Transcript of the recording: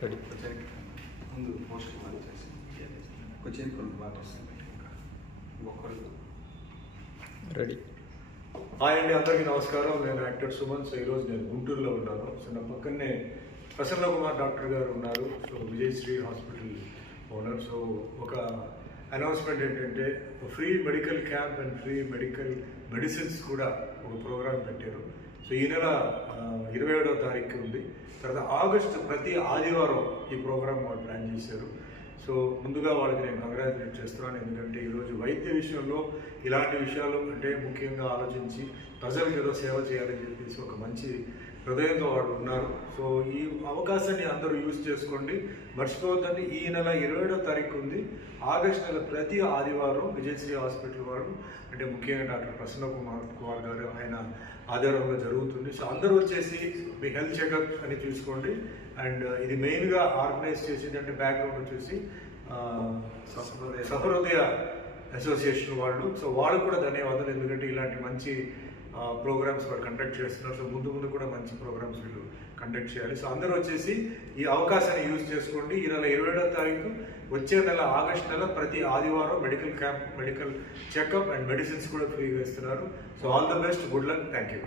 ముందు పోస్ట్ మార్చేసి కొంచెం కొన్ని బాగా వస్తుంది ఒక్కళ్ళు రెడీ. హాయ్ అండి, అందరికీ నమస్కారం. నేను యాక్టర్ సుమన్. సో ఈరోజు నేను గుంటూరులో ఉన్నాను. సో నా పక్కనే ప్రసన్న కుమార్ డాక్టర్ గారు ఉన్నారు. So Vijayashri hospital owner. So ఒక అనౌన్స్మెంట్ ఏంటంటే free medical camp and free medical medicines కూడా ఒక ప్రోగ్రామ్ పెట్టారు. సో ఈ నెల 27వ తారీఖు ఉంది. తర్వాత ఆగస్టు ప్రతి ఆదివారం ఈ ప్రోగ్రామ్ వాళ్ళు ప్లాన్ చేశారు. సో ముందుగా వాళ్ళకి నేను కంగ్రాచులేట్ చేస్తున్నాను. ఎందుకంటే ఈరోజు వైద్య విషయంలో ఇలాంటి విషయాలు అంటే ముఖ్యంగా ఆలోచించి ప్రజలకు ఏదో సేవ చేయాలని చెప్పేసి ఒక మంచి హృదయంతో వాళ్ళు ఉన్నారు. సో ఈ అవకాశాన్ని అందరూ యూజ్ చేసుకోండి, మర్చిపోవద్దండి. ఈ నెల 27వ తారీఖు ఉంది. ఆగస్టు నెల ప్రతి ఆదివారం విజయశ్రీ హాస్పిటల్ వాళ్ళు అంటే ముఖ్యంగా డాక్టర్ ప్రసన్న కుమార్ గారు ఆయన ఆధారంలో జరుగుతుంది. సో అందరూ వచ్చేసి మీ హెల్త్ చెకప్ అని చూసుకోండి. అండ్ ఇది మెయిన్గా ఆర్గనైజ్ చేసేది అంటే బ్యాక్గ్రౌండ్ వచ్చేసి సహృదయ అసోసియేషన్ వాళ్ళు. సో వాళ్ళకు కూడా ధన్యవాదాలు, ఎందుకంటే ఇలాంటి మంచి ప్రోగ్రామ్స్ వాళ్ళు కండక్ట్ చేస్తున్నారు. సో ముందు ముందు కూడా మంచి ప్రోగ్రామ్స్ వీళ్ళు కండక్ట్ చేయాలి. సో అందరూ వచ్చేసి ఈ అవకాశాన్ని యూజ్ చేసుకోండి. ఈ నెల 27వ తారీఖు వచ్చే నెల ఆగస్టు నెల ప్రతి ఆదివారం medical camp, medical checkup and medicines కూడా ఫ్రీగా ఇస్తున్నారు. So all the best, good luck, thank you.